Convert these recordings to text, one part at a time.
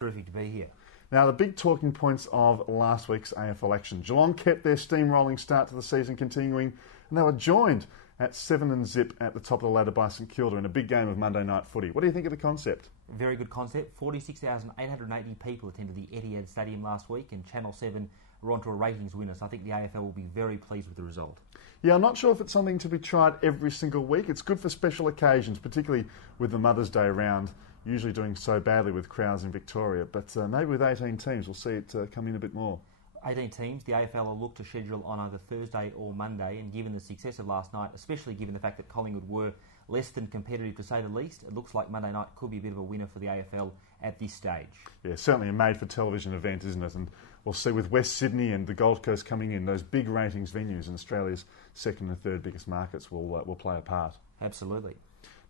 Terrific to be here. Now, the big talking points of last week's AFL action. Geelong kept their steamrolling start to the season continuing, and they were joined at 7-0 at the top of the ladder by St Kilda in a big game of Monday night footy. What do you think of the concept? Very good concept. 46,880 people attended the Etihad Stadium last week, and Channel 7 are onto a ratings winner, so I think the AFL will be very pleased with the result. Yeah, I'm not sure if it's something to be tried every single week. It's good for special occasions, particularly with the Mother's Day round, usually doing so badly with crowds in Victoria. But maybe with 18 teams, we'll see it come in a bit more. 18 teams, the AFL will look to schedule on either Thursday or Monday, and given the success of last night, especially given the fact that Collingwood were less than competitive to say the least, it looks like Monday night could be a bit of a winner for the AFL at this stage. Yeah, certainly a made-for-television event, isn't it? And we'll see with West Sydney and the Gold Coast coming in, those big ratings venues in Australia's second and third biggest markets will play a part. Absolutely.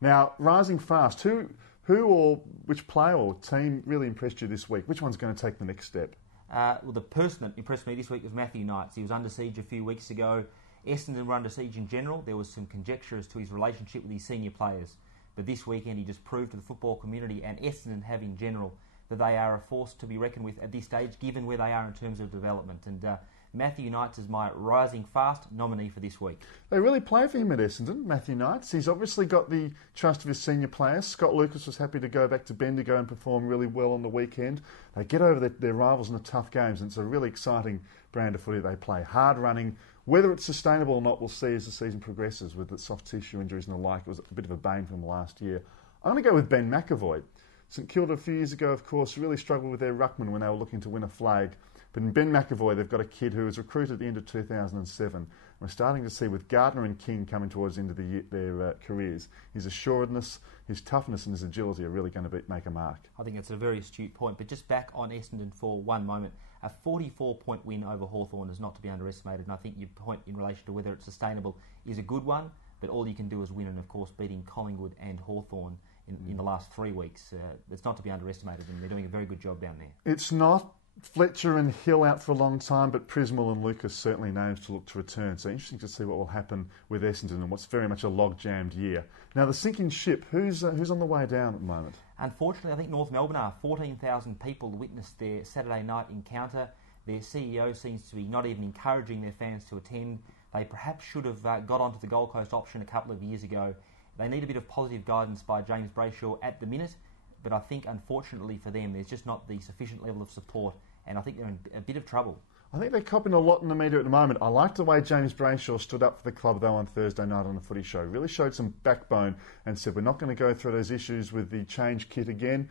Now, rising fast, who or which player or team really impressed you this week? Which one's going to take the next step? Well, the person that impressed me this week was Matthew Knights. He was under siege a few weeks ago. Essendon were under siege in general. There was some conjecture as to his relationship with his senior players. But this weekend he just proved to the football community and Essendon have in general that they are a force to be reckoned with at this stage, given where they are in terms of development. And Matthew Knights is my rising fast nominee for this week. They really play for him at Essendon, Matthew Knights. He's obviously got the trust of his senior players. Scott Lucas was happy to go back to Bendigo and perform really well on the weekend. They get over their rivals in the tough games, and it's a really exciting brand of footy they play. Hard running. Whether it's sustainable or not, we'll see as the season progresses with the soft tissue injuries and the like. It was a bit of a bane for them last year. I'm going to go with Ben McEvoy. St Kilda a few years ago, of course, really struggled with their ruckman when they were looking to win a flag. But in Ben McEvoy, they've got a kid who was recruited at the end of 2007. We're starting to see with Gardner and King coming towards the end of their careers, his assuredness, his toughness and his agility are really going to make a mark. I think it's a very astute point. But just back on Essendon for one moment, a 44-point win over Hawthorn is not to be underestimated. And I think your point in relation to whether it's sustainable is a good one. But all you can do is win, and of course beating Collingwood and Hawthorn in the last 3 weeks, it's not to be underestimated, and they're doing a very good job down there. It's not. Fletcher and Hill out for a long time, but Prismal and Lucas certainly names to look to return. So interesting to see what will happen with Essendon and what's very much a log-jammed year. Now the sinking ship, who's on the way down at the moment? Unfortunately, I think North Melbourne are. 14,000 people witnessed their Saturday night encounter. Their CEO seems to be not even encouraging their fans to attend. They perhaps should have got onto the Gold Coast option a couple of years ago. They need a bit of positive guidance by James Brayshaw at the minute, but I think unfortunately for them there's just not the sufficient level of support, and I think they're in a bit of trouble. I think they're copping a lot in the media at the moment. I liked the way James Brayshaw stood up for the club though on Thursday night on the Footy Show. Really showed some backbone and said we're not going to go through those issues with the change kit again.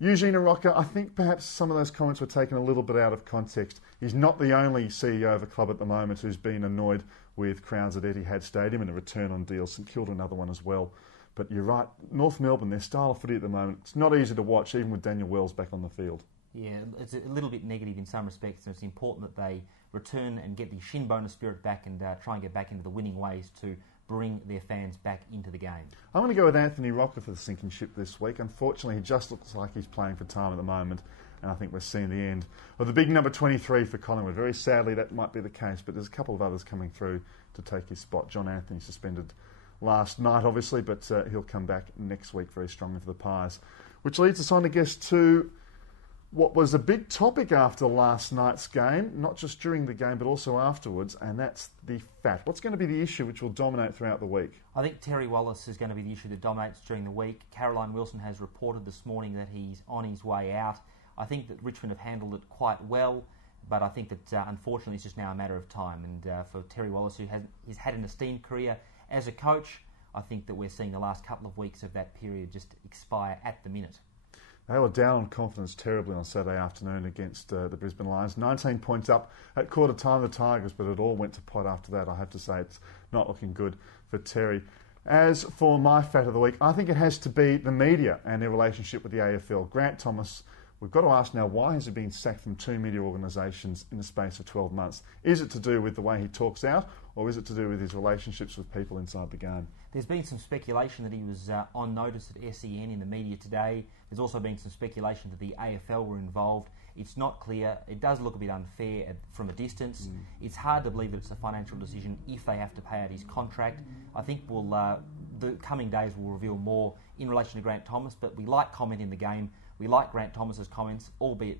Eugene Aroca, I think perhaps some of those comments were taken a little bit out of context. He's not the only CEO of a club at the moment who's been annoyed with crowds at Etihad Stadium and a return on deals. St Kilda another one as well. But you're right, North Melbourne, their style of footy at the moment, it's not easy to watch, even with Daniel Wells back on the field. Yeah, it's a little bit negative in some respects, and it's important that they return and get the shin bonus spirit back and try and get back into the winning ways to bring their fans back into the game. I'm going to go with Anthony Rocker for the sinking ship this week. Unfortunately, he just looks like he's playing for time at the moment, and I think we're seeing the end of the big number 23 for Collingwood. Very sadly, that might be the case, but there's a couple of others coming through to take his spot. John Anthony suspended last night, obviously, but he'll come back next week very strongly for the Pies. Which leads us on, I guess, to what was a big topic after last night's game, not just during the game but also afterwards, and that's the fat. What's going to be the issue which will dominate throughout the week? I think Terry Wallace is going to be the issue that dominates during the week. Caroline Wilson has reported this morning that he's on his way out. I think that Richmond have handled it quite well, but I think that unfortunately it's just now a matter of time. And for Terry Wallace, who has had an esteemed career as a coach, I think that we're seeing the last couple of weeks of that period just expire at the minute. They were down on confidence terribly on Saturday afternoon against the Brisbane Lions. 19 points up at quarter time, the Tigers, but it all went to pot after that. I have to say it's not looking good for Terry. As for my fat of the week, I think it has to be the media and their relationship with the AFL. Grant Thomas, we've got to ask now, why has he been sacked from 2 media organisations in the space of 12 months? Is it to do with the way he talks out, or is it to do with his relationships with people inside the game? There's been some speculation that he was on notice at SEN in the media today. There's also been some speculation that the AFL were involved. It's not clear. It does look a bit unfair from a distance. It's hard to believe that it's a financial decision if they have to pay out his contract. I think the coming days will reveal more in relation to Grant Thomas, but we like comment in the game. We like Grant Thomas's comments, albeit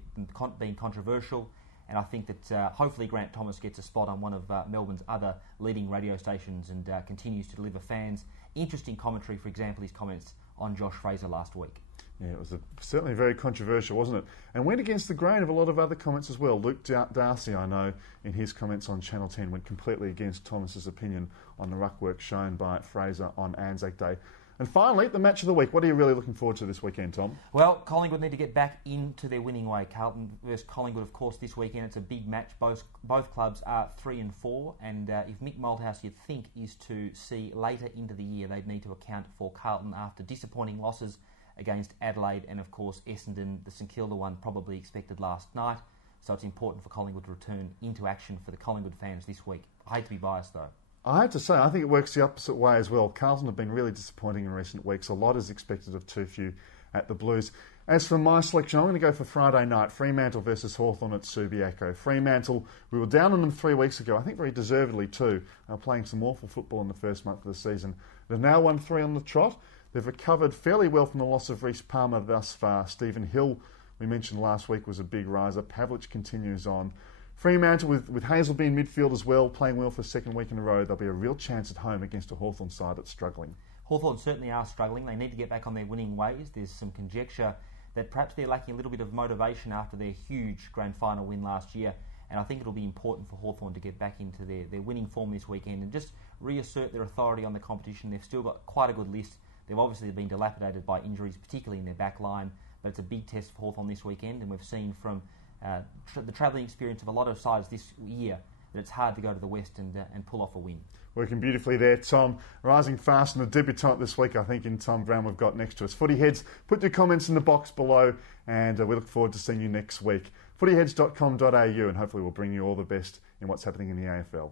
being controversial, and I think that hopefully Grant Thomas gets a spot on one of Melbourne's other leading radio stations and continues to deliver fans interesting commentary, for example, his comments on Josh Fraser last week. Yeah, it was certainly very controversial, wasn't it? And went against the grain of a lot of other comments as well. Luke Darcy, I know, in his comments on Channel 10, went completely against Thomas's opinion on the ruck work shown by Fraser on Anzac Day. And finally, the match of the week. What are you really looking forward to this weekend, Tom? Well, Collingwood need to get back into their winning way. Carlton versus Collingwood, of course, this weekend. It's a big match. Both clubs are 3-4, and if Mick Malthouse, you'd think, is to see later into the year, they'd need to account for Carlton after disappointing losses against Adelaide and, of course, Essendon. The St Kilda one probably expected last night. So it's important for Collingwood to return into action for the Collingwood fans this week. I hate to be biased, though. I have to say, I think it works the opposite way as well. Carlton have been really disappointing in recent weeks. A lot is expected of too few at the Blues. As for my selection, I'm going to go for Friday night, Fremantle versus Hawthorn at Subiaco. Fremantle, we were down on them 3 weeks ago, I think very deservedly too, playing some awful football in the first month of the season. They've now won 3 on the trot. They've recovered fairly well from the loss of Reece Palmer thus far. Stephen Hill, we mentioned last week, was a big riser. Pavlich continues on. Fremantle, with Hazelby in midfield as well, playing well for a second week in a row, there'll be a real chance at home against a Hawthorn side that's struggling. Hawthorn certainly are struggling. They need to get back on their winning ways. There's some conjecture that perhaps they're lacking a little bit of motivation after their huge grand final win last year, and I think it'll be important for Hawthorn to get back into their winning form this weekend and just reassert their authority on the competition. They've still got quite a good list. They've obviously been dilapidated by injuries, particularly in their back line, but it's a big test for Hawthorn this weekend, and we've seen from the travelling experience of a lot of sides this year that it's hard to go to the West and pull off a win. Working beautifully there, Tom. Rising fast and a debutant this week, I think, in Tom Brown we've got next to us. Footy Heads, put your comments in the box below, and we look forward to seeing you next week. Footyheads.com.au, and hopefully we'll bring you all the best in what's happening in the AFL.